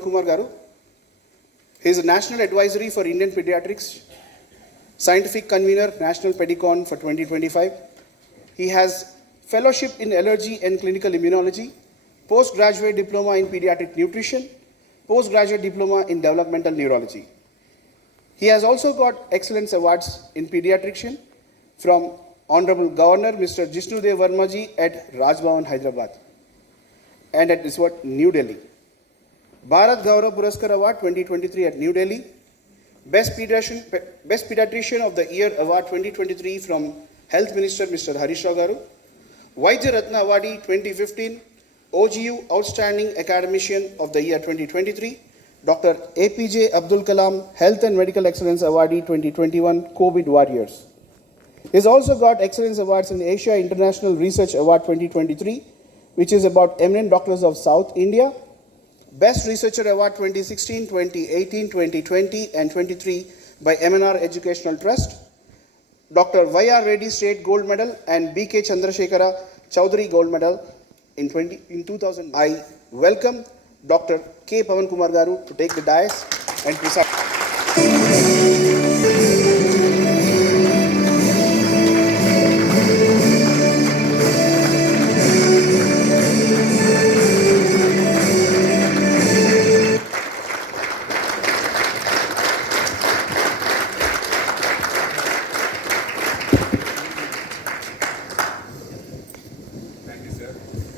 Kumar Garu. He is a National Advisory for Indian Pediatrics, Scientific Convener, National Pedicon for 2025. He has Fellowship in Allergy and Clinical Immunology, Postgraduate Diploma in Pediatric Nutrition, Postgraduate Diploma in Developmental Neurology. He has also got Excellence Awards in Pediatrician from Honorable Governor Mr. Jishnudev Vermaji at Raj Bhavan, Hyderabad, and at this what New Delhi. Bharat Gaurav Puraskar Award 2023 at New Delhi. Best Pediatrician of the Year Award 2023 from Health Minister Mr. Harish Rao Garu. Vaidya Ratna Awardee 2015. OGU Outstanding Academician of the Year 2023. Dr. APJ Abdul Kalam Health and Medical Excellence Awardee 2021 COVID Warriors. He has also got Excellence Awards in Asia International Research Award 2023, which is about eminent doctors of South India. Best Researcher Award 2016, 2018, 2020 and 23 by MNR Educational Trust. Dr. Y.R. Reddy State Gold Medal and B.K. Chandrasekhara Chowdhury Gold Medal in 2000. I welcome Dr. K. Pavan Kumar Garu to take the dais and preside.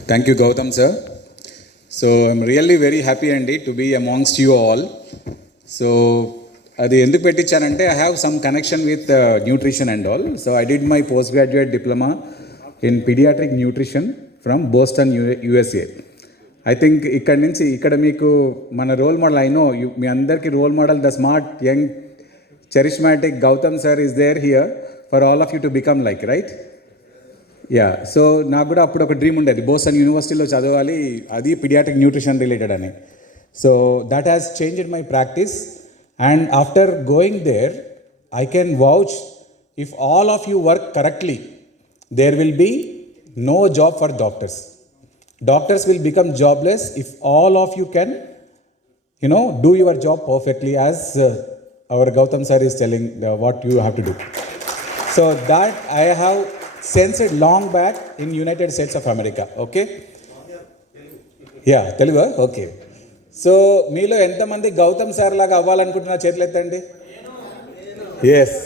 Thank you, Gautam sir. So I'm really very happy indeed to be amongst you all. So అది ఎందుకు పెట్టించానంటే I have some connection with nutrition and all. So I did my postgraduate diploma in pediatric nutrition from Boston, USA. I think ఇక్కడ మీకు మన role model I know మీ అందరికీ role model the smart young charismatic Gautam sir is there here for all of you to become like, right? Yeah so నాకు కూడా అప్పుడు ఒక dream ఉండేది బోస్టన్ యూనివర్సిటీలో చదవాలి, అది పీడియాట్రిక్ న్యూట్రిషన్ రిలేటెడ్ అని. So that has changed my practice and after going there I can vouch if all of you work correctly there will be no job for doctors. Doctors will become jobless if all of you can do your job perfectly as our Gautam sir is telling what you have to do. So that I have sensed long back in United States of America. Okay? Yeah, Telugu? Okay. So, మీలో ఎంతమంది Gautam sir లాగా అవ్వాలనుకుంటున్నా చేతులు ఎత్తండి. Yes.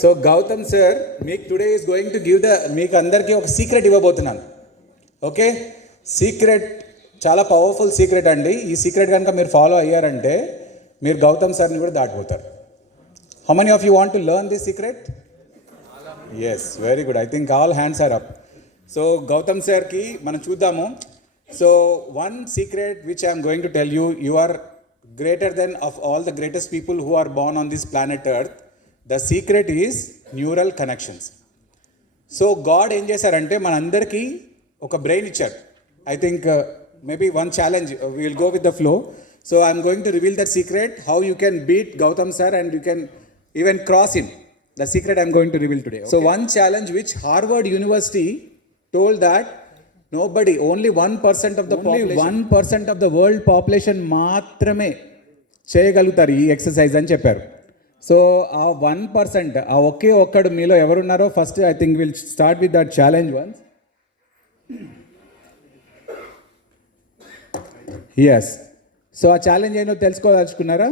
So Gautam sir మీకు today is going to give మీకు అందరికీ ఒక secret ఇవ్వబోతున్నాను. ఓకే? సీక్రెట్ చాలా పవర్ఫుల్ సీక్రెట్ అండి. ఈ సీక్రెట్ కనుక మీరు ఫాలో అయ్యారంటే మీరు గౌతమ్ సార్ని కూడా దాటిపోతారు. How many of you want to learn this secret? Yes, very good. I think all hands are up. So Gautam సార్కి మనం చూద్దాము. So one secret which I'm going to tell you, you are greater than of all the greatest people who are born on this planet earth. The secret is neural connections. So god ఏం చేశారంటే మనందరికీ ఒక brain ఇచ్చారు. I think maybe one challenge, we will go with the flow. So I'm going to reveal that secret, how you can beat Gautam sir and you can even cross him. The secret I am going to reveal today. Okay. So one challenge which Harvard University told that nobody, only 1% of the population, 1% of the world population మాత్రమే చేయగలుగుతారు ఈ exercise అని చెప్పారు. So ఆ 1%, ఆ ఒకే ఒక్కడు మీలో ఎవరున్నారో first I think will start with that challenge ones. Yes. So ఆ ఛాలెంజ్ ఏంటో తెలుసుకోదలుచుకున్నారా?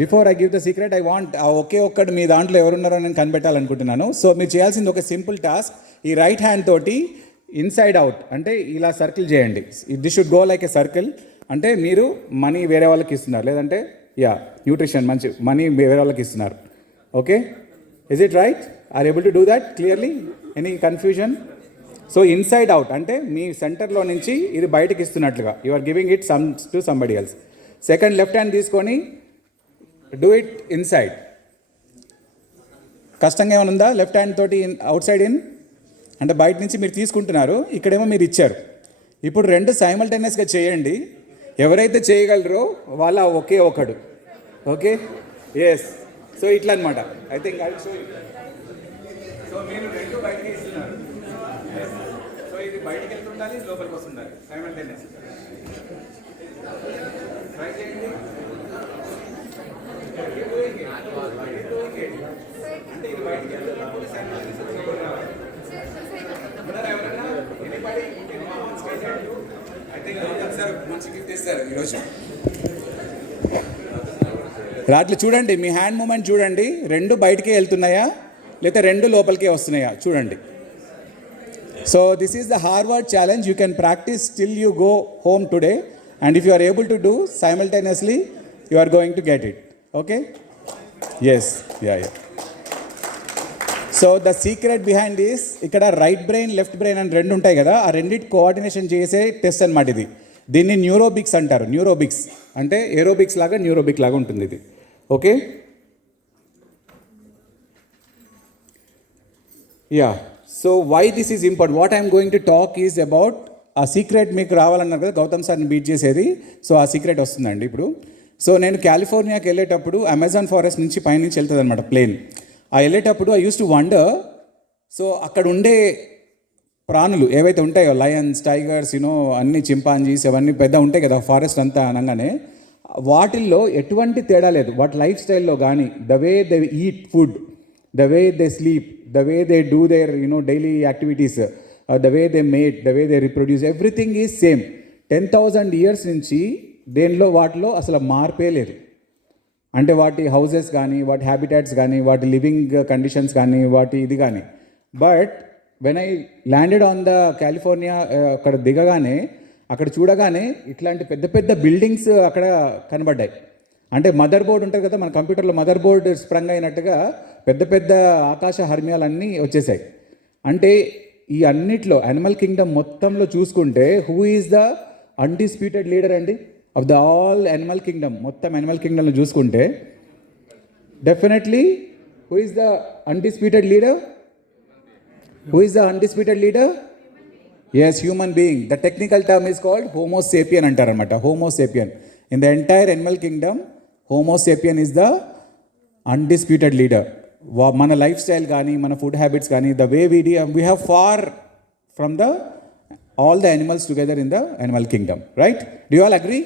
Before I give the secret I want ఆ ఒకే ఒక్కడు మీ దాంట్లో ఎవరున్నారో నేను కనిపెట్టాలనుకుంటున్నాను. సో మీరు చేయాల్సింది ఒక సింపుల్ టాస్క్. ఈ రైట్ హ్యాండ్ తోటి ఇన్సైడ్ అవుట్ అంటే ఇలా సర్కిల్ చేయండి. This should go like a circle. అంటే మీరు మనీ వేరే వాళ్ళకి ఇస్తున్నారు, లేదంటే న్యూట్రిషన్ మంచి మనీ వేరే వాళ్ళకి ఇస్తున్నారు. Okay, is it right? Are able to do that clearly? Any confusion? So inside out అంటే మీ సెంటర్లో నుంచి ఇది బయటకి ఇస్తున్నట్లుగా you are giving it to somebody else. Second left hand తీసుకొని డూ ఇట్ ఇన్సైడ్. కష్టంగా ఏమైనా ఉందా? లెఫ్ట్ హ్యాండ్ తోటి అవుట్ సైడ్ ఇన్ అంటే బయట నుంచి మీరు తీసుకుంటున్నారు, ఇక్కడేమో మీరు ఇచ్చారు. ఇప్పుడు రెండు సైమల్టేనియస్గా చేయండి. ఎవరైతే చేయగలరో వాళ్ళ ఒకే ఒకడు. Okay, yes. సో ఇట్లా అనమాట. I think I show you. So మీరు రెండు బయటకి ఇస్తున్నారు. సో ఇది బయటకి వెళ్తుండాలి, లోపలికి వస్తుండాలి సైమల్టేనియస్. ట్రై చేయండి. రాట్లు చూడండి, మీ హ్యాండ్ మూమెంట్ చూడండి, రెండు బయటికి వెళ్తున్నాయా లేకపోతే రెండు లోపలికి వస్తున్నాయా చూడండి. So this is the Harvard challenge. You can practice till you go home today, and if you are able to do simultaneously, you are going to get it. Okay? Yes. Yeah. So the secret behind this, ఇక్కడ right brain left brain అని రెండు ఉంటాయి కదా, ఆ రెండింటి coordination చేసే test అనమాట ఇది. దీన్ని న్యూరోబిక్స్ అంటారు. న్యూరోబిక్స్ అంటే ఏరోబిక్స్ లాగా న్యూరోబిక్ లాగా ఉంటుంది ఇది. Okay, ya. So why this is important, what I'm going to talk is about a secret. మీకు రావాలన్నారు కదా గౌతమ్ సార్ని బీట్ చేసేది, సో ఆ సీక్రెట్ వస్తుందండి ఇప్పుడు. సో నేను కాలిఫోర్నియాకి వెళ్ళేటప్పుడు అమెజాన్ ఫారెస్ట్ నుంచి పైనుంచి వెళ్తుంది అనమాట ప్లేన్. ఆ వెళ్ళేటప్పుడు I use to wonder, so అక్కడ ఉండే ప్రాణులు ఏవైతే ఉంటాయో లయన్స్, టైగర్స్, అన్ని చింపాంజీస్ అవన్నీ పెద్ద ఉంటాయి కదా ఫారెస్ట్ అంతా అనగానే, వాటిల్లో ఎటువంటి తేడా లేదు. వాటి లైఫ్ స్టైల్లో కానీ, the way they eat food, the way they sleep, the way they do their daily activities, the way they mate, the way they reproduce, everything is same. 10,000 years నుంచి దేనిలో వాటిలో అసలు మార్పే లేదు. అంటే వాటి హౌజెస్ కానీ, వాటి హ్యాబిటాట్స్ కానీ, వాటి లివింగ్ కండిషన్స్ కానీ, వాటి ఇది కానీ. But when I landed on the California, అక్కడ దిగగానే అక్కడ చూడగానే ఇట్లాంటి పెద్ద పెద్ద బిల్డింగ్స్ అక్కడ కనబడ్డాయి. అంటే మదర్ బోర్డ్ ఉంటుంది కదా మన కంప్యూటర్లో, మదర్ బోర్డ్ స్ప్రంగ్ అయినట్టుగా పెద్ద పెద్ద ఆకాశ హర్మ్యాలన్నీ వచ్చేసాయి. అంటే ఈ అన్నిట్లో యానిమల్ కింగ్డమ్ మొత్తంలో చూసుకుంటే who is the undisputed leader అండి of the all animal kingdom? మొత్తం యానిమల్ కింగ్డమ్లో చూసుకుంటే definitely who is the undisputed leader? Who is the undisputed leader? Yes, human being. The technical term is called Homo sapien antaramata. Homo sapien. In the entire animal kingdom, Homo sapien is the undisputed leader. Mana lifestyle gaani, mana food habits gaani, the way we have far from the all the animals together in the animal kingdom, right? Do you all agree?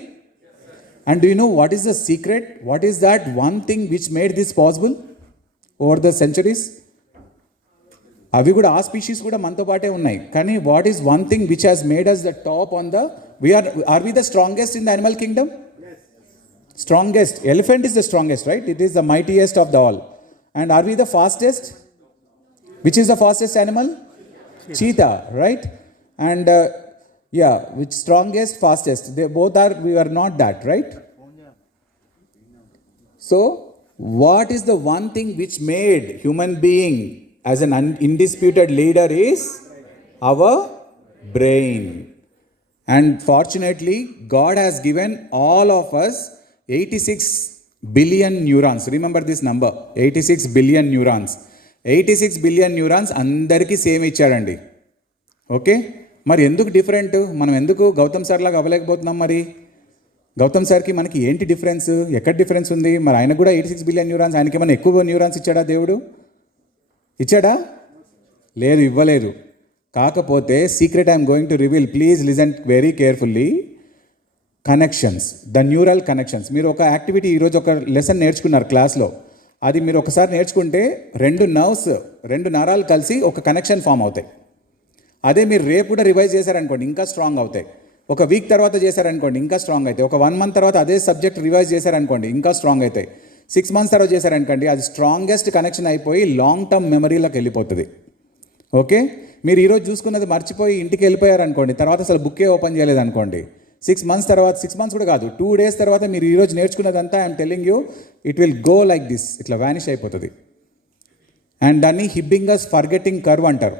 And do you know what is the secret? What is that one thing which made this possible over the centuries? అవి కూడా ఆ species కూడా మనతో పాటే ఉన్నాయి. కానీ what is one thing which has made us the top on the are we the strongest in the animal kingdom? Strongest. Elephant is the strongest, right? It is the mightiest of the all. And are we the fastest? Which is the fastest animal? Cheetah, right? And which strongest, fastest? They both are, we are not that, right? So what is the one thing which made human being as an undisputed leader is our brain. And fortunately, God has given all of us 86 billion neurons. Remember this number, 86 billion neurons. 86 billion neurons అందరికీ same ఇచ్చారండి. Okay, మరి ఎందుకు different? మనం ఎందుకు Gautam sir లాగా అవ్వలేకపోతున్నాం? మరి గౌతమ్ సార్కి మనకి ఏంటి డిఫరెన్స్? ఎక్కడ డిఫరెన్స్ ఉంది? మరి ఆయన కూడా 86 బిలియన్ న్యూరాన్స్, ఆయనకి ఏమైనా ఎక్కువ న్యూరాన్స్ ఇచ్చాడా దేవుడు? ఇచ్చాడా? లేదు, ఇవ్వలేదు. కాకపోతే secret I'm going to reveal, please listen very carefully. Connections, the neural connections. మీరు ఒక యాక్టివిటీ ఈరోజు ఒక లెసన్ నేర్చుకున్నారు క్లాస్లో, అది మీరు ఒకసారి నేర్చుకుంటే రెండు నరాలు కలిసి ఒక కనెక్షన్ ఫామ్ అవుతాయి. అదే మీరు రేపు కూడా రివైజ్ చేశారనుకోండి ఇంకా స్ట్రాంగ్ అవుతాయి. ఒక వీక్ తర్వాత చేశారనుకోండి ఇంకా స్ట్రాంగ్ అవుతాయి. ఒక 1 month తర్వాత అదే సబ్జెక్ట్ రివైజ్ చేశారనుకోండి ఇంకా స్ట్రాంగ్ అవుతాయి. 6 months తర్వాత చేశారనుకోండి అది స్ట్రాంగెస్ట్ కనెక్షన్ అయిపోయి లాంగ్ టర్మ్ మెమరీలోకి వెళ్ళిపోతుంది. ఓకే, మీరు ఈరోజు చూసుకున్నది మర్చిపోయి ఇంటికి వెళ్ళిపోయారనుకోండి, తర్వాత అసలు బుక్కే ఓపెన్ చేయలేదనుకోండి, 6 months తర్వాత, 6 months కూడా కాదు, 2 days తర్వాత మీరు ఈరోజు నేర్చుకున్నదంతా I'm telling you it will go like this, ఇట్లా వ్యానిష్ అయిపోతుంది. అండ్ దాన్ని హిబ్బింగస్ ఫర్గెటింగ్ కర్వ్ అంటారు.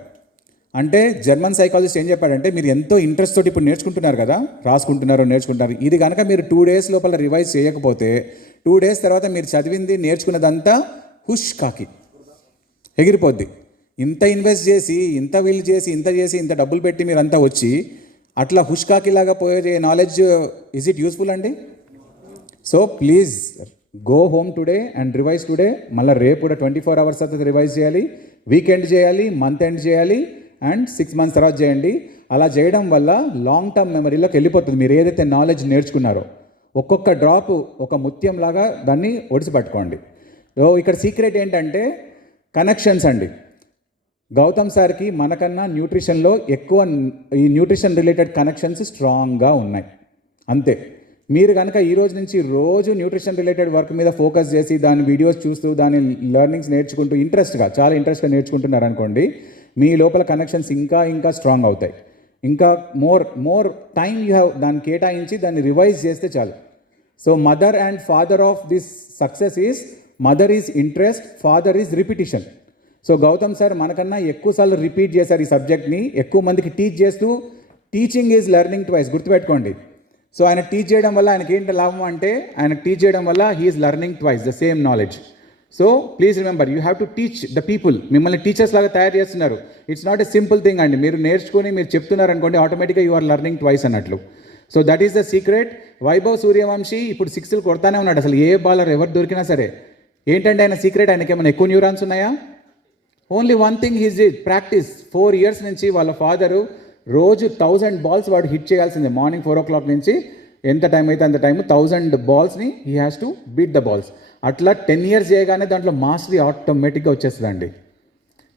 అంటే జర్మన్ సైకాలజిస్ట్ ఏం చెప్పాడంటే, మీరు ఎంతో ఇంట్రెస్ట్ తోటి ఇప్పుడు నేర్చుకుంటున్నారు కదా, రాసుకుంటున్నారు, నేర్చుకుంటున్నారు, ఇది కనుక మీరు 2 days లోపల రివైజ్ చేయకపోతే 2 days తర్వాత మీరు చదివింది నేర్చుకున్నదంతా హుష్ కాకి ఎగిరిపోద్ది. ఇంత ఇన్వెస్ట్ చేసి, ఇంత వీళ్ళు చేసి, ఇంత డబ్బులు పెట్టి మీరు అంతా వచ్చి అట్లా హుష్కాకిలాగా పోయే నాలెడ్జ్ ఈజ్ ఇట్ యూస్ఫుల్ అండి? So please go home today and revise today. మళ్ళీ రేపు కూడా 24 hours తర్వాత రివైజ్ చేయాలి, వీకెండ్ చేయాలి, మంత్ ఎండ్ చేయాలి, అండ్ 6 months తర్వాత చేయండి. అలా చేయడం వల్ల లాంగ్ టర్మ్ మెమరీలోకి వెళ్ళిపోతుంది. మీరు ఏదైతే నాలెడ్జ్ నేర్చుకున్నారో ఒక్కొక్క డ్రాప్ ఒక ముత్యంలాగా దాన్ని ఒడిసి పట్టుకోండి. ఇక్కడ సీక్రెట్ ఏంటంటే కనెక్షన్స్ అండి. గౌతమ్ సార్కి మనకన్నా న్యూట్రిషన్లో ఎక్కువ ఈ న్యూట్రిషన్ రిలేటెడ్ కనెక్షన్స్ స్ట్రాంగ్గా ఉన్నాయి, అంతే. మీరు కనుక ఈ రోజు నుంచి రోజు న్యూట్రిషన్ రిలేటెడ్ వర్క్ మీద ఫోకస్ చేసి దాని వీడియోస్ చూస్తూ దాని లెర్నింగ్స్ నేర్చుకుంటూ చాలా ఇంట్రెస్ట్గా నేర్చుకుంటున్నారు అనుకోండి, మీ లోపల కనెక్షన్స్ ఇంకా ఇంకా స్ట్రాంగ్ అవుతాయి. ఇంకా మోర్ టైం యూ హ్యావ్ దాన్ని కేటాయించి దాన్ని రివైజ్ చేస్తే చాలు. So mother and father of this success is mother is interest, father is repetition. So Gautam sir మనకన్నా ఎక్కువసార్లు రిపీట్ చేశారు ఈ సబ్జెక్ట్ని, ఎక్కువ మందికి టీచ్ చేస్తూ, టీచింగ్ ఈజ్ లెర్నింగ్ ట్వైస్, గుర్తుపెట్టుకోండి. సో ఆయన టీచ్ చేయడం వల్ల ఆయనకి ఏంటి లాభం అంటే, ఆయన టీచ్ చేయడం వల్ల he is learning twice the same knowledge. So please remember, you have to teach the people. మిమ్మల్ని టీచర్స్ లాగా తయారు చేస్తున్నారు. It's not a simple thing అండి. మీరు నేర్చుకుని మీరు చెప్తున్నారు అనుకోండి, ఆటోమేటిక్గా యూ ఆర్ లెర్నింగ్ ట్వైస్ అన్నట్లు. So that is the secret. Vaibhav Suryavanshi ఇప్పుడు 6లు కొడతానే ఉన్నాడు. అసలు ఏ బాలర్ ఎవరు దొరికినా సరే. ఏంటంటే ఆయన సీక్రెట్, ఆయనకి ఏమైనా ఎక్కువ న్యూరాన్స్ ఉన్నాయా? Only one thing he's it, practice. 4 years నుంచి వాళ్ళ ఫాదరు రోజు 1000 balls వాడు హిట్ చేయాల్సిందే. మార్నింగ్ 4 o'clock నుంచి ఎంత టైం అయితే అంత టైం 1000 ballsని he has to beat the balls. అట్లా 10 years చేయగానే దాంట్లో మాస్టరీ ఆటోమేటిక్గా వచ్చేస్తుందండి.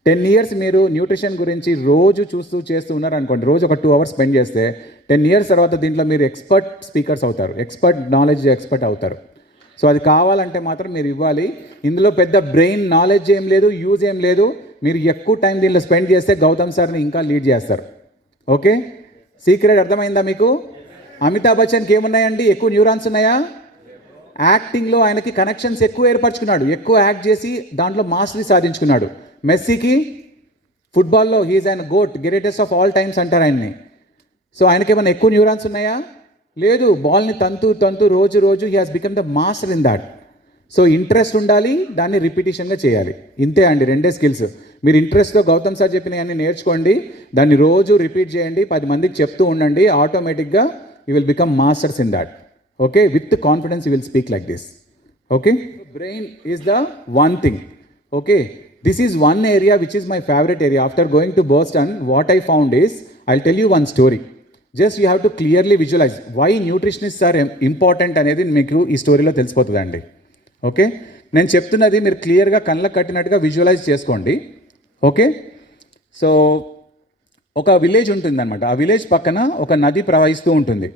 10 years మీరు న్యూట్రిషన్ గురించి రోజు చూస్తూ చేస్తూ ఉన్నారనుకోండి, రోజు ఒక 2 hours స్పెండ్ చేస్తే 10 years తర్వాత దీంట్లో మీరు ఎక్స్పర్ట్ స్పీకర్స్ అవుతారు, ఎక్స్పర్ట్ అవుతారు. సో అది కావాలంటే మాత్రం మీరు ఇవ్వాలి. ఇందులో పెద్ద బ్రెయిన్ నాలెడ్జ్ ఏం లేదు, యూజ్ ఏం లేదు. మీరు ఎక్కువ టైం దీనిలో స్పెండ్ చేస్తే గౌతమ్ సార్ని ఇంకా లీడ్ చేస్తారు. ఓకే, సీక్రెట్ అర్థమైందా మీకు? అమితాబ్ బచ్చన్కి ఏమున్నాయండి? ఎక్కువ న్యూరాన్స్ ఉన్నాయా? యాక్టింగ్లో ఆయనకి కనెక్షన్స్ ఎక్కువ ఏర్పరచుకున్నాడు, ఎక్కువ యాక్ట్ చేసి దాంట్లో మాస్టరీ సాధించుకున్నాడు. మెస్సీకి ఫుట్బాల్లో he is and goat, greatest of all times అంటారు ఆయన్ని. సో ఆయనకి ఏమైనా ఎక్కువ న్యూరాన్స్ ఉన్నాయా? లేదు. బాల్ని తంతు రోజు he has become the master in that. So interest ఉండాలి, దాన్ని రిపిటేషన్గా చేయాలి. ఇంతే అండి, 2 skills. మీరు ఇంట్రెస్ట్తో గౌతమ్ సార్ చెప్పినవన్నీ నేర్చుకోండి, దాన్ని రోజు రిపీట్ చేయండి, 10 మందికి చెప్తూ ఉండండి. ఆటోమేటిక్గా you will become masters in that. Okay, with confidence you will speak like this. Okay, brain is the one thing. Okay, this is one area which is my favorite area. After going to Boston, what I found is, I'll tell you one story. Just you have to clearly visualize why nutritionists are important అనేది మీకు ఈ స్టోరీలో తెలిసిపోతుందండి. Okay, నేను చెప్తున్నది మీరు క్లియర్గా కళ్ళకు కట్టినట్టుగా విజువలైజ్ చేసుకోండి. ఓకే, సో ఒక విలేజ్ ఉంటుందన్నమాట. ఆ విలేజ్ పక్కన ఒక నది ప్రవహిస్తూ ఉంటుంది.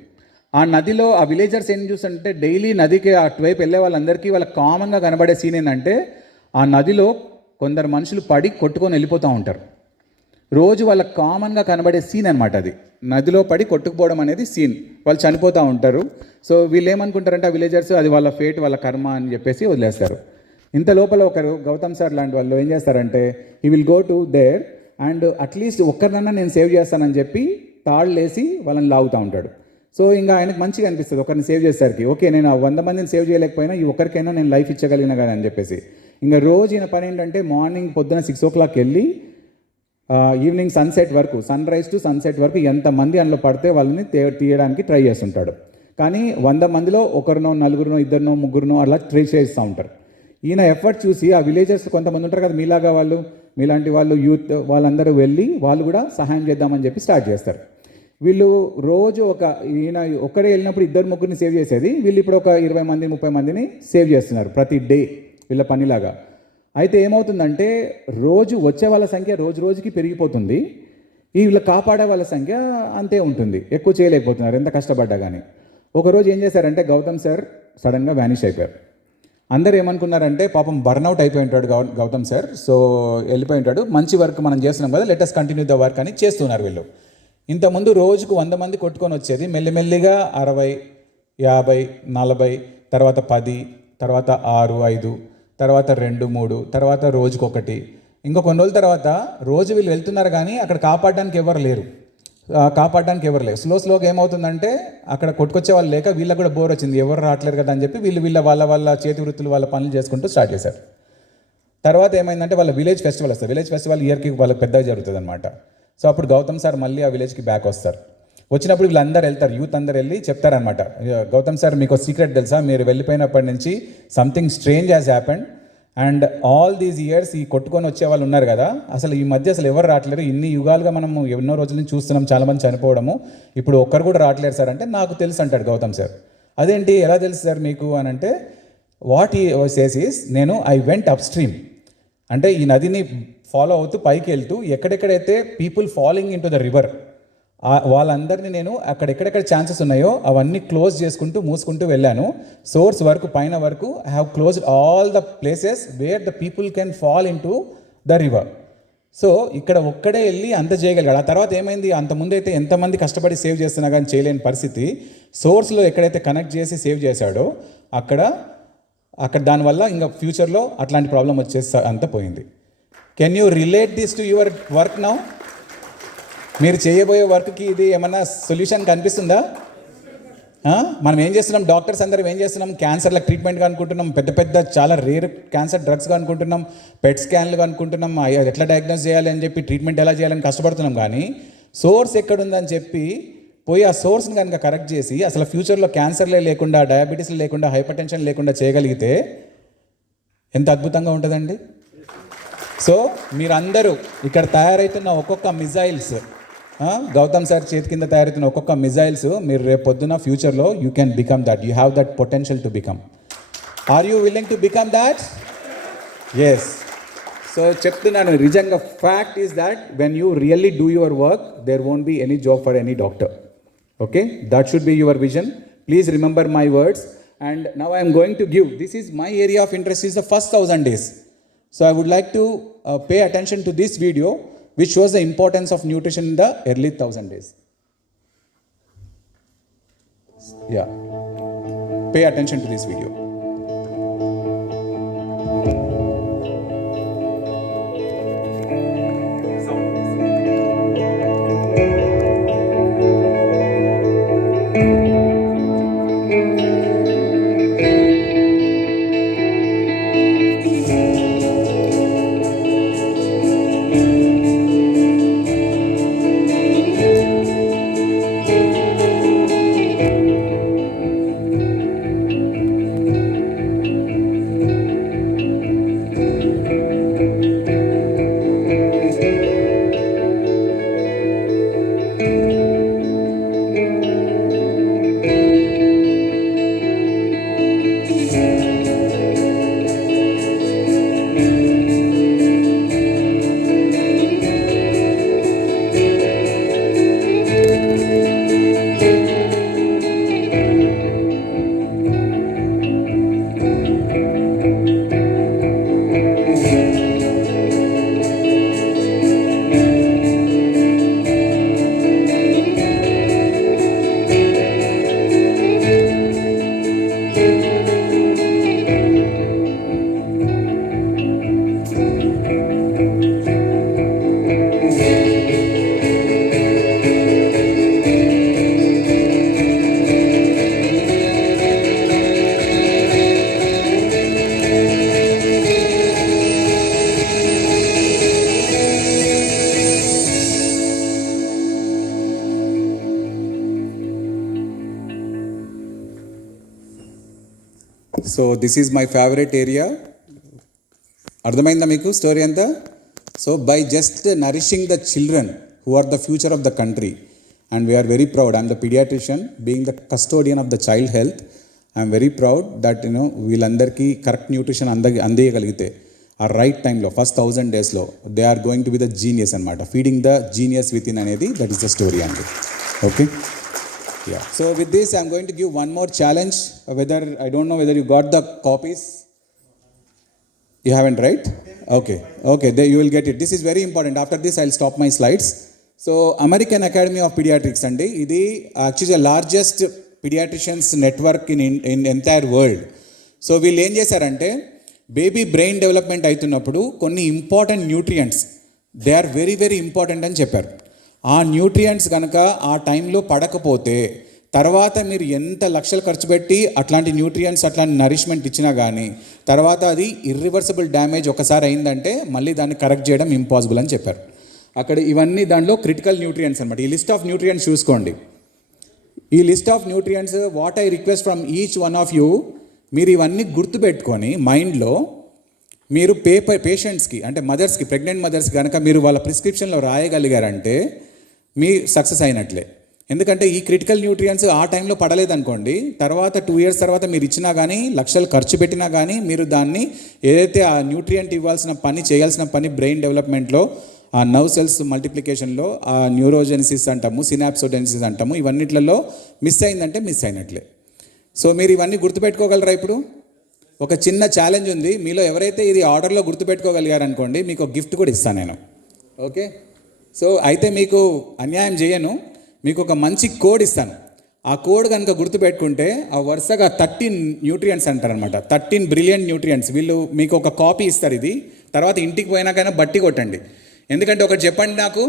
ఆ నదిలో ఆ విలేజర్స్ ఏం చూస్తుంటే, డైలీ నదికి అటువైపు వెళ్ళే వాళ్ళందరికీ వాళ్ళకి కామన్గా కనబడే సీన్ ఏంటంటే, ఆ నదిలో కొందరు మనుషులు పడి కొట్టుకొని వెళ్ళిపోతూ ఉంటారు. రోజు వాళ్ళకి కామన్గా కనబడే సీన్ అనమాట అది. నదిలో పడి కొట్టుకుపోవడం అనేది సీన్, వాళ్ళు చనిపోతూ ఉంటారు. సో వీళ్ళు ఏమనుకుంటారంటే ఆ విలేజర్స్, అది వాళ్ళ ఫేట్, వాళ్ళ కర్మ అని చెప్పేసి వదిలేస్తారు. ఇంత లోపల ఒకరు గౌతమ్ సార్ లాంటి వాళ్ళు ఏం చేస్తారంటే, he will go to there and at least ఒక్కరినన్నా నేను సేవ్ చేస్తానని చెప్పి తాళ్ళేసి వాళ్ళని లాగుతూ ఉంటాడు. సో ఇంకా ఆయనకు మంచిగా అనిపిస్తుంది ఒకరిని సేవ్ చేసేసరికి. ఓకే, నేను 100 మందిని సేవ్ చేయలేకపోయినా ఈ ఒక్కరికైనా నేను లైఫ్ ఇచ్చగలిగిన కదా అని చెప్పేసి. ఇంకా రోజు ఈయన పని ఏంటంటే, మార్నింగ్ పొద్దున 6 o'clock వెళ్ళి ఈవినింగ్ సన్సెట్ వరకు, సన్ రైజ్ టు సన్సెట్ వరకు ఎంతమంది అందులో పడితే వాళ్ళని తీయడానికి ట్రై చేస్తుంటాడు. కానీ 100 మందిలో ఒకరినో, నలుగురినో, ఇద్దరినో, ముగ్గురునో అలా ట్రై చేస్తూ ఉంటారు. ఈయన ఎఫర్ట్ చూసి ఆ విలేజర్స్ కొంతమంది ఉంటారు కదా మీలాగా వాళ్ళు, మీలాంటి వాళ్ళు, యూత్ వాళ్ళందరూ వెళ్ళి వాళ్ళు కూడా సహాయం చేద్దామని చెప్పి స్టార్ట్ చేస్తారు. వీళ్ళు రోజు ఈయన ఒక్కడే వెళ్ళినప్పుడు 2-3 సేవ్ చేసేది, వీళ్ళు ఇప్పుడు ఒక 20 మంది 30 మందిని సేవ్ చేస్తున్నారు ప్రతి డే వీళ్ళ పనిలాగా. అయితే ఏమవుతుందంటే, రోజు వచ్చే వాళ్ళ సంఖ్య రోజుకి పెరిగిపోతుంది, వీళ్ళు కాపాడే వాళ్ళ సంఖ్య అంతే ఉంటుంది, ఎక్కువ చేయలేకపోతున్నారు ఎంత కష్టపడ్డా కానీ. ఒకరోజు ఏం చేశారంటే, గౌతమ్ సార్ సడన్గా వ్యానిష్ అయిపోయారు. అందరూ ఏమనుకున్నారంటే, పాపం బర్న్అవుట్ అయిపోయి ఉంటాడు గౌతమ్ సార్, సో వెళ్ళిపోయి ఉంటాడు, మంచి వర్క్ మనం చేస్తున్నాం కదా, let us continue the work అని చేస్తున్నారు వీళ్ళు. ఇంతకుముందు రోజుకు 100 మంది కొట్టుకొని వచ్చేది, మెల్లిమెల్లిగా 60, 50, 40, తర్వాత 10, తర్వాత 6, 5, తర్వాత 2, 3, తర్వాత రోజుకొకటి. ఇంకో కొన్ని రోజుల తర్వాత రోజు వీళ్ళు వెళ్తున్నారు కానీ అక్కడ కాపాడడానికి ఎవరు లేరు. స్లోగా ఏమవుతుందంటే, అక్కడ కొట్టుకొచ్చే వాళ్ళు లేక వీళ్ళకి కూడా బోర్ వచ్చింది, ఎవరు రావట్లేరు కదా అని చెప్పి వీళ్ళ వాళ్ళ చేతి వృత్తులు, వాళ్ళ పనులు చేసుకుంటూ స్టార్ట్ చేశారు. తర్వాత ఏమైందంటే, వాళ్ళ విలేజ్ ఫెస్టివల్ వస్తుంది. విలేజ్ ఫెస్టివల్ ఇయర్కి వాళ్ళకి పెద్దగా జరుగుతుంది అనమాట. సో అప్పుడు గౌతమ్ సార్ మళ్ళీ ఆ విలేజ్కి బ్యాక్ వస్తారు. వచ్చినప్పుడు వీళ్ళందరూ వెళ్తారు, యూత్ అందరు వెళ్ళి చెప్తారనమాట, గౌతమ్ సార్ మీకు సీక్రెట్ తెలుసా, మీరు వెళ్ళిపోయినప్పటి నుంచి something strange has happened and all these years ఈ కొట్టుకొని వచ్చే వాళ్ళు ఉన్నారు కదా, అసలు ఈ మధ్య అసలు ఎవరు రావట్లేరు, ఇన్ని యుగాలుగా మనం ఎన్నో రోజుల నుంచి చూస్తున్నాం చాలామంది చనిపోవడము, ఇప్పుడు ఒక్కరు కూడా రావట్లేరు సార్ అంటే, నాకు తెలుసు అంటాడు గౌతమ్ సార్. అదేంటి ఎలా తెలుసు సార్ మీకు అని అంటే, వాట్ ఈ సేస్ ఈస్, నేను ఐ వెంట్ అప్ స్ట్రీమ్, అంటే ఈ నదిని ఫాలో అవుతూ పైకి వెళ్తూ ఎక్కడెక్కడైతే people following in to the river వాళ్ళందరినీ నేను ఎక్కడెక్కడ ఛాన్సెస్ ఉన్నాయో అవన్నీ క్లోజ్ చేసుకుంటూ మూసుకుంటూ వెళ్ళాను. సోర్స్ వరకు పైన వరకు I have closed all the places where the people can fall in to the river. So ఇక్కడ ఒక్కడే వెళ్ళి అంత చేయగలిగాడు. ఆ తర్వాత ఏమైంది, అంతకుముందు అయితే ఎంతమంది కష్టపడి సేవ్ చేస్తున్నా కానీ చేయలేని పరిస్థితి, సోర్స్లో ఎక్కడైతే కనెక్ట్ చేసి సేవ్ చేశాడో అక్కడ దానివల్ల ఇంకా ఫ్యూచర్లో అట్లాంటి ప్రాబ్లం వచ్చేసి అంత పోయింది. Can you relate this to your work now? మీరు చేయబోయే వర్క్కి ఇది ఏమన్నా సొల్యూషన్ కనిపిస్తుందా? మనం ఏం చేస్తున్నాం, డాక్టర్స్ అందరం ఏం చేస్తున్నాం, క్యాన్సర్లకు ట్రీట్మెంట్గా అనుకుంటున్నాం, పెద్ద చాలా రేర్ క్యాన్సర్ డ్రగ్స్గా అనుకుంటున్నాం, పెట్ స్కాన్లుగా అనుకుంటున్నాం, ఎట్లా డయాగ్నోస్ చేయాలి అని చెప్పి ట్రీట్మెంట్ ఎలా చేయాలని కష్టపడుతున్నాం. కానీ సోర్స్ ఎక్కడుందని చెప్పి పోయి ఆ సోర్స్ని కనుక కరెక్ట్ చేసి అసలు ఫ్యూచర్లో క్యాన్సర్లే లేకుండా, డయాబెటీస్లు లేకుండా, హైపర్ టెన్షన్ లేకుండా చేయగలిగితే ఎంత అద్భుతంగా ఉంటుందండి. సో మీరందరూ ఇక్కడ తయారవుతున్న ఒక్కొక్క మిజైల్స్, గౌతమ్ సార్ చేతి కింద తయారవుతున్న ఒక్కొక్క మిజైల్స్, మీరు రేపు పొద్దున్న ఫ్యూచర్లో you can become that, you have that potential to become. Are you willing to become that? Yes. So చెప్తున్నాను, నిజంగా fact is that when you really do your work there won't be any job for any doctor. Okay, that should be your vision. Please remember my words. And now I am going to give, this is my area of interest, is the first 1000 days. So I would like to pay attention to this video which shows the importance of nutrition in the early 1000 days. Yeah, pay attention to this video. So this is my favourite area. అర్థమైందా మీకు story అంతా? So by just nourishing the children who are the future of the country, and we're very proud. I'm the paediatrician, being the custodian of the child health. I'm very proud that వీళ్ళందరికీ correct nutrition అందేయగలిగితే ఆ right టైంలో first 1000 daysలో they are going to be the genius అనమాట. Feeding the genius with in అనేది that is the story అండి. Okay. Yeah. So with this, I'm going to give one more challenge. I don't know whether you got the copies. You haven't, right? Okay. There you will get it. This is very important. After this, I'll stop my slides. So American Academy of Pediatrics andi, idi actually the largest pediatricians network in entire world. So వీళ్ళు ఏం చేశారంటే, baby brain development అవుతున్నప్పుడు కొన్ని important nutrients, they are very very important అని చెప్పారు. ఆ nutrients కనుక ఆ టైంలో పడకపోతే తర్వాత మీరు ఎంత లక్షలు ఖర్చు పెట్టి అట్లాంటి న్యూట్రియంట్స్ అట్లాంటి నరిష్మెంట్ ఇచ్చినా కానీ తర్వాత అది ఇర్రివర్సిబుల్ డ్యామేజ్ ఒకసారి అయిందంటే మళ్ళీ దాన్ని కరెక్ట్ చేయడం ఇంపాసిబుల్ అని చెప్పారు. అక్కడ ఇవన్నీ దాంట్లో క్రిటికల్ న్యూట్రియంట్స్ అనమాట. ఈ లిస్ట్ ఆఫ్ న్యూట్రియంట్స్ చూసుకోండి. ఈ list of nutrients, what I request from each one of you, మీరు ఇవన్నీ గుర్తుపెట్టుకొని మైండ్లో మీరు పేషెంట్స్కి, అంటే మదర్స్కి, ప్రెగ్నెంట్ మదర్స్కి కనుక మీరు వాళ్ళ ప్రిస్క్రిప్షన్లో రాయగలిగారంటే మీ సక్సెస్ అయినట్లే. ఎందుకంటే ఈ క్రిటికల్ న్యూట్రియంట్స్ ఆ టైంలో పడలేదనుకోండి, తర్వాత 2 years తర్వాత మీరు ఇచ్చినా కానీ, లక్షలు ఖర్చు పెట్టినా కానీ, మీరు దాన్ని ఏదైతే ఆ న్యూట్రియంట్ ఇవ్వాల్సిన పని, చేయాల్సిన పని బ్రెయిన్ డెవలప్మెంట్లో, ఆ నర్వ్ సెల్స్ మల్టిప్లికేషన్లో, ఆ న్యూరోజెనిసిస్ అంటాము, సినాప్సోజెనిసిస్ అంటాము, ఇవన్నిట్లలో మిస్ అయిందంటే మిస్ అయినట్లే. సో మీరు ఇవన్నీ గుర్తుపెట్టుకోగలరా? ఇప్పుడు ఒక చిన్న ఛాలెంజ్ ఉంది, మీలో ఎవరైతే ఇది ఆర్డర్లో గుర్తుపెట్టుకోగలిగారనుకోండి, మీకు ఒక గిఫ్ట్ కూడా ఇస్తాను నేను. ఓకే, సో అయితే మీకు అన్యాయం చేయను, మీకు ఒక మంచి కోడ్ ఇస్తాను. ఆ కోడ్ కనుక గుర్తుపెట్టుకుంటే ఆ వరుసగా 13 న్యూట్రియంట్స్ అంటారనమాట, 13 బ్రిలియంట్ న్యూట్రియంట్స్. వీళ్ళు మీకు ఒక కాపీ ఇస్తారు, ఇది తర్వాత ఇంటికి పోయినాకైనా బట్టి కొట్టండి. ఎందుకంటే ఒకటి చెప్పండి నాకు,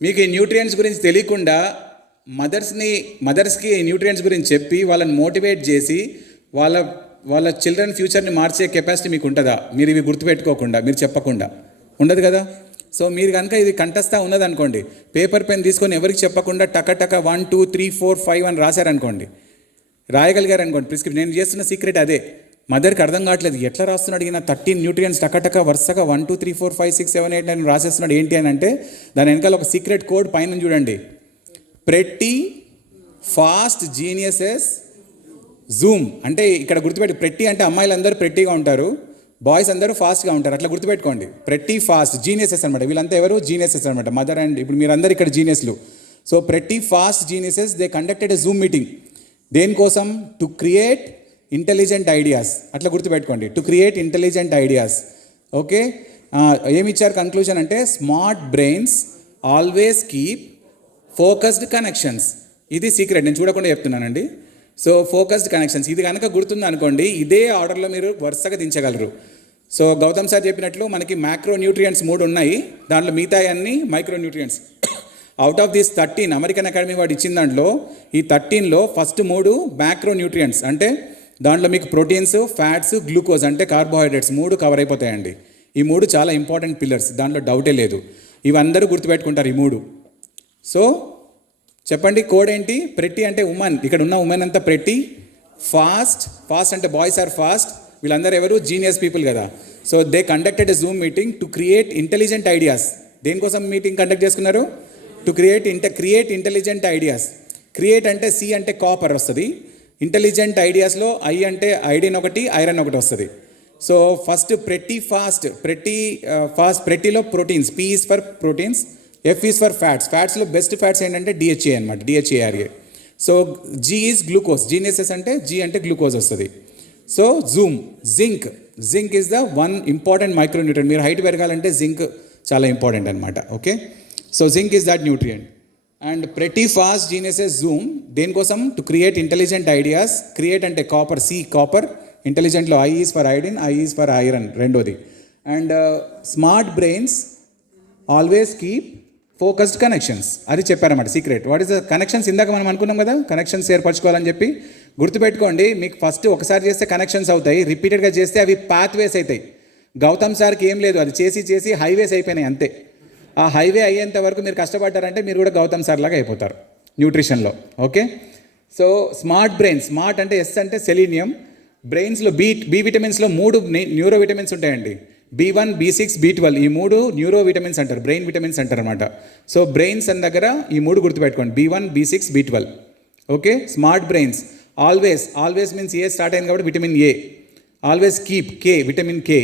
మీకు ఈ న్యూట్రియంట్స్ గురించి తెలియకుండా మదర్స్కి ఈ న్యూట్రియంట్స్ గురించి చెప్పి వాళ్ళని మోటివేట్ చేసి వాళ్ళ చిల్డ్రన్ ఫ్యూచర్ని మార్చే కెపాసిటీ మీకు ఉంటుందా? మీరు ఇవి గుర్తుపెట్టుకోకుండా, మీరు చెప్పకుండా ఉండదు కదా. సో మీరు కనుక ఇది కంఠస్థ ఉన్నదనుకోండి, పేపర్ పెన్ తీసుకొని ఎవరికి చెప్పకుండా టక 1 2 3 4 5 అని రాశారనుకోండి, రాయగలిగారు అనుకోండి ప్రిస్క్రిప్షన్. నేను చేస్తున్న సీక్రెట్ అదే. మదర్కి అర్థం కావట్లేదు, ఎట్లా రాస్తున్నాడు ఈయన 13 న్యూట్రియంట్స్ టక వరుసగా 1 2 3 4 5 6 7 8 9 రాసేస్తున్నాడు ఏంటి అని అంటే, దాని వెనకాల ఒక సీక్రెట్ కోడ్ పైన చూడండి, ప్రెట్టి ఫాస్ట్ జీనియసెస్ జూమ్. అంటే ఇక్కడ గుర్తుపెట్టి, ప్రెట్టి అంటే అమ్మాయిలందరూ ప్రెట్టిగా ఉంటారు, బాయ్స్ అందరూ ఫాస్ట్గా ఉంటారు, అట్లా గుర్తుపెట్టుకోండి. ప్రెట్టి ఫాస్ట్ జీనియసెస్ అనమాట, వీళ్ళంతా ఎవరు? జీనియసెస్ అనమాట, మదర్ అండ్ ఇప్పుడు మీరందరూ ఇక్కడ జీనియస్లు. So pretty fast geniuses they conducted a zoom meeting. దేనికోసం? To create intelligent ideas. అట్లా గుర్తుపెట్టుకోండి, to create intelligent ideas. Okay, ఏమి ఇచ్చారు కన్క్లూజన్ అంటే, smart brains always keep focused connections. ఇది సీక్రెట్, నేను చూడకుండా చెప్తున్నానండి. సో ఫోకస్డ్ కనెక్షన్స్, ఇది కనుక గుర్తుంది అనుకోండి, ఇదే ఆర్డర్లో మీరు వరుసగా దించగలరు. సో గౌతమ్ సార్ చెప్పినట్లు మనకి మ్యాక్రో న్యూట్రియంట్స్ 3 ఉన్నాయి, దాంట్లో మిగతా అన్ని micro nutrients. Out of these 13 American academy వాడు ఇచ్చిన దాంట్లో, ఈ 13లో ఫస్ట్ 3 మ్యాక్రో న్యూట్రియంట్స్, అంటే దాంట్లో మీకు ప్రోటీన్స్, ఫ్యాట్స్, గ్లూకోజ్ అంటే కార్బోహైడ్రేట్స్ 3 కవర్ అయిపోతాయండి. ఈ 3 చాలా ఇంపార్టెంట్ పిల్లర్స్, దాంట్లో డౌటే లేదు. ఇవి అందరూ గుర్తుపెట్టుకుంటారు ఈ 3. సో చెప్పండి కోడ్ ఏంటి? ప్రెట్టి అంటే ఉమెన్, ఇక్కడ ఉన్న ఉమెన్ అంతా ప్రెట్టి. ఫాస్ట్ అంటే బాయ్స్ ఆర్ ఫాస్ట్, వీళ్ళందరూ ఎవరు? జీనియస్ పీపుల్ కదా. So they conducted a zoom meeting to create intelligent ideas. దేనికోసం మీటింగ్ కండక్ట్ చేసుకున్నారు? To create intelligent ideas. Create అంటే సి అంటే కాపర్ వస్తుంది, ఇంటెలిజెంట్ ఐడియాస్లో ఐ అంటే ఐడిన్ ఒకటి, ఐరన్ ఒకటి వస్తుంది. సో ఫస్ట్ ప్రెట్టిలో proteins, P is for proteins, F is for fats. ఫ్యాట్స్లో బెస్ట్ ఫ్యాట్స్ ఏంటంటే డిహెచ్ఏ అనమాట, DHA RA. So G is glucose, geniuses అంటే జీ అంటే గ్లూకోజ్ వస్తుంది. So zinc is the one important micronutrient. మీరు హైట్ పెరగాలంటే జింక్ చాలా ఇంపార్టెంట్ అనమాట. Okay, so zinc is that nutrient. And pretty fast geniuses zoom దేనికోసం? To create intelligent ideas. Create అంటే copper, C copper, ఇంటెలిజెంట్లో I is for iodine, I is for iron రెండోది. And smart brains always keep focused connections, అది చెప్పారన్నమాట secret. What is the connections? ఇందాక మనం అనుకున్నాం కదా కనెక్షన్స్ ఏర్పరచుకోవాలని చెప్పి. గుర్తుపెట్టుకోండి, మీకు ఫస్ట్ ఒకసారి చేస్తే కనెక్షన్స్ అవుతాయి, రిపీటెడ్గా చేస్తే అవి పాత్వేస్ అవుతాయి. గౌతమ్ సార్కి ఏం లేదు, అది చేసి హైవేస్ అయిపోయినాయి అంతే. ఆ హైవే అయ్యేంత వరకు మీరు కష్టపడ్డారంటే మీరు కూడా గౌతమ్ సార్ లాగా అయిపోతారు న్యూట్రిషన్లో. Okay, so smart brain, smart అంటే ఎస్ అంటే సెలీనియం. బ్రెయిన్స్లో బి విటమిన్స్లో 3 న్యూరో విటమిన్స్ ఉంటాయండి, B1, B6, B12. ఈ 3 న్యూరో విటమిన్స్ అంటారు, బ్రెయిన్ విటమిన్స్ అంటారు అనమాట. సో బ్రెయిన్స్ అన్న దగ్గర ఈ 3 గుర్తుపెట్టుకోండి, B1, B6, B12. Okay, smart brains always means A start అయింది కాబట్టి vitamin A. Always keep K, vitamin K.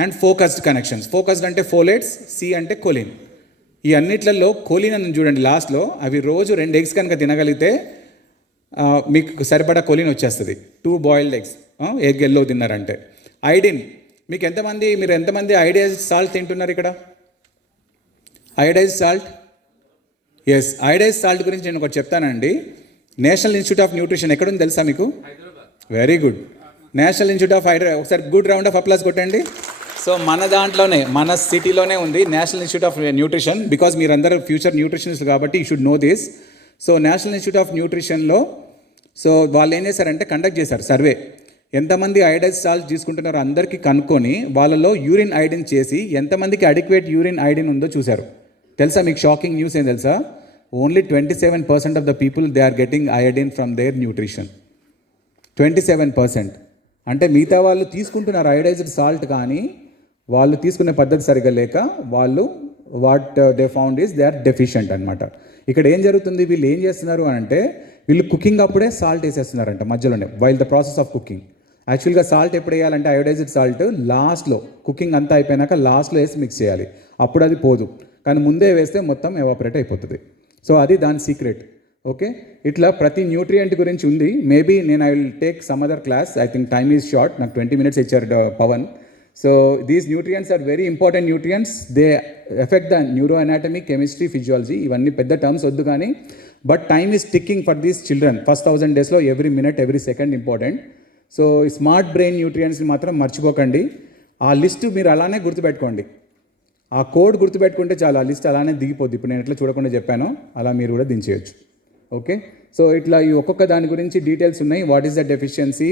And focused connections, focused అంటే ఫోలేట్స్, సి అంటే కొలిన్. ఈ అన్నిట్లలో కొలిన్ అని చూడండి లాస్ట్లో, అవి రోజు 2 eggs కనుక తినగలిగితే మీకు సరిపడా కొలిన్ వచ్చేస్తుంది. 2 boiled eggs, ఎగ్ ఎల్లో తిన్నారంటే. ఐడిన్, మీరు ఎంతమంది ఐడైజ్డ్ సాల్ట్ తింటున్నారు ఇక్కడ? Iodized salt, yes, iodized salt గురించి నేను ఒకటి చెప్తానండి. నేషనల్ ఇన్స్టిట్యూట్ ఆఫ్ న్యూట్రిషన్ ఎక్కడుంది తెలుసా మీకు? Very good, national institute of ఒకసారి గుడ్ రౌండ్ ఆఫ్ అప్లాస్ కొట్టండి. సో మన దాంట్లోనే, మన సిటీలోనే ఉంది national institute of nutrition. Because మీరందరూ ఫ్యూచర్ న్యూట్రిషనిస్ట్ కాబట్టి you should know this. So national institute of న్యూట్రిషన్లో సో వాళ్ళు ఏం చేశారంటే కండక్ట్ చేశారు సర్వే. ఎంతమంది ఐడైజ్డ్ సాల్ట్ తీసుకుంటున్నారో అందరికీ కనుక్కొని వాళ్ళలో యూరిన్ ఐడిన్ చేసి ఎంతమందికి అడిక్వేట్ యూరిన్ ఐడిన్ ఉందో చూశారు. తెలుసా మీకు షాకింగ్ న్యూస్ ఏం తెలుసా? Only 27% of the people they are getting iodine from their nutrition. 27%. అంటే మిగతా వాళ్ళు తీసుకుంటున్నారు ఐడైజ్డ్ సాల్ట్, కానీ వాళ్ళు తీసుకునే పద్ధతి సరిగ్గా లేక వాళ్ళు what they found is they are deficient అనమాట. ఇక్కడ ఏం జరుగుతుంది, వీళ్ళు ఏం చేస్తున్నారు అని అంటే వీళ్ళు కుకింగ్ అప్పుడే సాల్ట్ వేసేస్తున్నారంట మధ్యలోనే, while the process of cooking. యాక్చువల్గా సాల్ట్ ఎప్పుడు వేయాలంటే అయోడైజ్డ్ సాల్ట్ లాస్ట్లో, కుకింగ్ అంతా అయిపోయినాక లాస్ట్లో వేసి మిక్స్ చేయాలి, అప్పుడు అది పోదు. కానీ ముందే వేస్తే మొత్తం ఎవాపరేట్ అయిపోతుంది. సో అది దాని సీక్రెట్. ఓకే, ఇట్లా ప్రతి న్యూట్రియంట్ గురించి ఉంది. మేబీ నేను I will take some other class. I think time is short. నాకు 20 minutes ఇచ్చారు Pavan. So these nutrients are very important nutrients. They affect the neuro anatomy, chemistry, physiology. ఇవన్నీ పెద్ద టర్మ్స్ వద్దు కానీ, but time is ticking for these children. First 1000 daysలో every minute every second important. So smart brain న్యూట్రియంట్స్ని మాత్రం మర్చిపోకండి. ఆ list మీరు అలానే గుర్తుపెట్టుకోండి. ఆ కోడ్ గుర్తుపెట్టుకుంటే చాలు, ఆ లిస్ట్ అలానే దిగిపోద్ది. ఇప్పుడు నేను ఎట్లా చూడకుండా చెప్పానో అలా మీరు కూడా దించేయచ్చు. ఓకే, సో ఇట్లా ఈ ఒక్కొక్క దాని గురించి డీటెయిల్స్ ఉన్నాయి. వాట్ ఈస్ ద డెఫిషియన్సీ,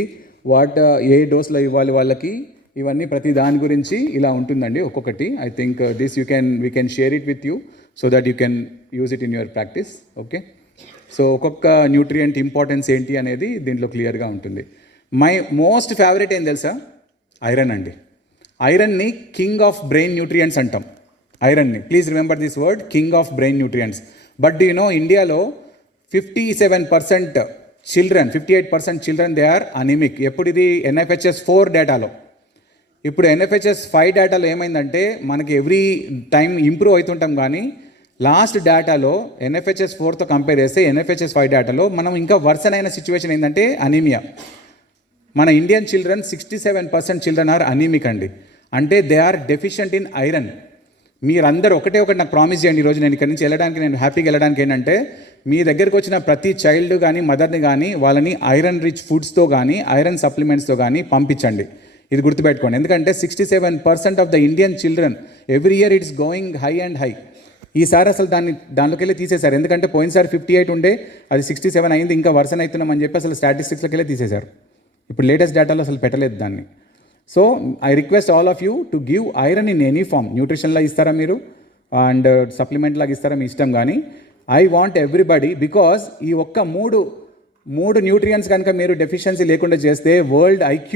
ఏ డోస్లో ఇవ్వాలి వాళ్ళకి, ఇవన్నీ ప్రతి దాని గురించి ఇలా ఉంటుందండి ఒక్కొక్కటి. I think this we can share it with you so that you can use it in your practice. Okay, so ఒక్కొక్క న్యూట్రియంట్ ఇంపార్టెన్స్ ఏంటి అనేది దీంట్లో క్లియర్గా ఉంటుంది. మై మోస్ట్ ఫేవరెట్ ఏం తెలుసా? ఐరన్ అండి. ఐరన్ని కింగ్ ఆఫ్ బ్రెయిన్ న్యూట్రియంట్స్ అంటాం. ఐరన్ని please remember this word, king of brain nutrients. But you know ఇండియాలో 57% children, 58% children they are anemic. ఎప్పుడు ఇది NFHS 4 డేటాలో. ఇప్పుడు NFHS 5 డేటాలో ఏమైందంటే మనకి ఎవ్రీ టైం ఇంప్రూవ్ అవుతుంటాం కానీ లాస్ట్ డేటాలో NFHS 4తో కంపేర్ చేస్తే NFHS 5 డేటాలో మనం ఇంకా వర్సనైన సిచ్యువేషన్ ఏంటంటే అనీమియా. మన Indian children 67% children are anaemic అండి. అంటే they are deficient in iron. మీరందరూ ఒకటి నాకు ప్రామిస్ చేయండి, ఈరోజు నేను ఇక్కడి నుంచి వెళ్ళడానికి, నేను హ్యాపీగా వెళ్ళడానికి ఏంటంటే మీ దగ్గరకు వచ్చిన ప్రతి చైల్డ్ కానీ మదర్ని కానీ వాళ్ళని ఐరన్ రిచ్ ఫుడ్స్తో కానీ ఐరన్ సప్లిమెంట్స్తో కానీ పంపించండి. ఇది గుర్తుపెట్టుకోండి. ఎందుకంటే 67% of the Indian children every year it's going high and high. ఈసారి అసలు దాంట్లోకి వెళ్ళి తీసేశారు. ఎందుకంటే పోయినసారి 58 ఉండే, అది 67 అయింది, ఇంకా వర్సన్ అవుతున్నామని చెప్పి అసలు స్టాటిస్టిక్స్లోకి వెళ్ళి తీసేశారు. ఇప్పుడు లేటెస్ట్ డేటాలో అసలు పెట్టలేదు దాన్ని. So I request all of you to give iron in any form. న్యూట్రిషన్లా ఇస్తారా మీరు, అండ్ సప్లిమెంట్ లాగా ఇస్తారా మీ ఇష్టం, కానీ ఐ వాంట్ ఎవ్రీబడి, బికాజ్ ఈ ఒక్క మూడు న్యూట్రియంట్స్ కనుక మీరు డెఫిషియన్సీ లేకుండా చేస్తే world IQ,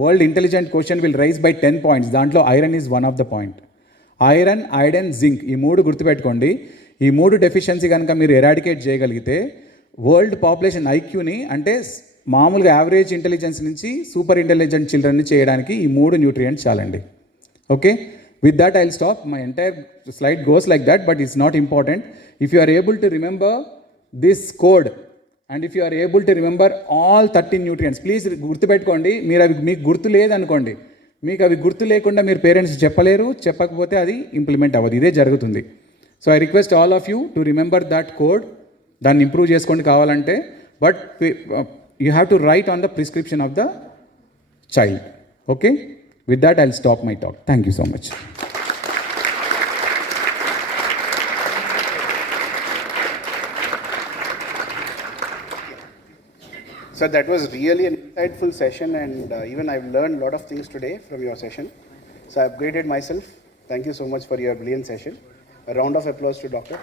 world intelligent question will rise by 10 points. దాంట్లో iron is one of the point. Iron, iron, zinc, ఈ 3 గుర్తుపెట్టుకోండి. ఈ 3 డెఫిషియన్సీ కనుక మీరు ఎరాడికేట్ చేయగలిగితే వరల్డ్ పాపులేషన్ IQని, అంటే మామూలుగా యావరేజ్ ఇంటెలిజెన్స్ నుంచి సూపర్ ఇంటెలిజెంట్ చిల్డ్రన్ని చేయడానికి ఈ 3 న్యూట్రియంట్స్ చాలండి. Okay, with that I'll stop. My entire slide goes like that, but it's not important. If you are able to remember this code and if you are able to remember all 13 nutrients, please గుర్తుపెట్టుకోండి. మీరు అవి మీకు గుర్తు లేదనుకోండి, మీకు అవి గుర్తు లేకుండా మీరు పేరెంట్స్ చెప్పలేరు, చెప్పకపోతే అది ఇంప్లిమెంట్ అవ్వదు. ఇదే జరుగుతుంది. So I request all of you to remember that code. దాన్ని ఇంప్రూవ్ చేసుకోండి కావాలంటే, but you have to write on the prescription of the child. Okay, with that I'll stop my talk. Thank you so much. So that was really an insightful session, and even I've learned a lot of things today from your session. So I upgraded myself. Thank you so much for your brilliant session. A round of applause to Doctor.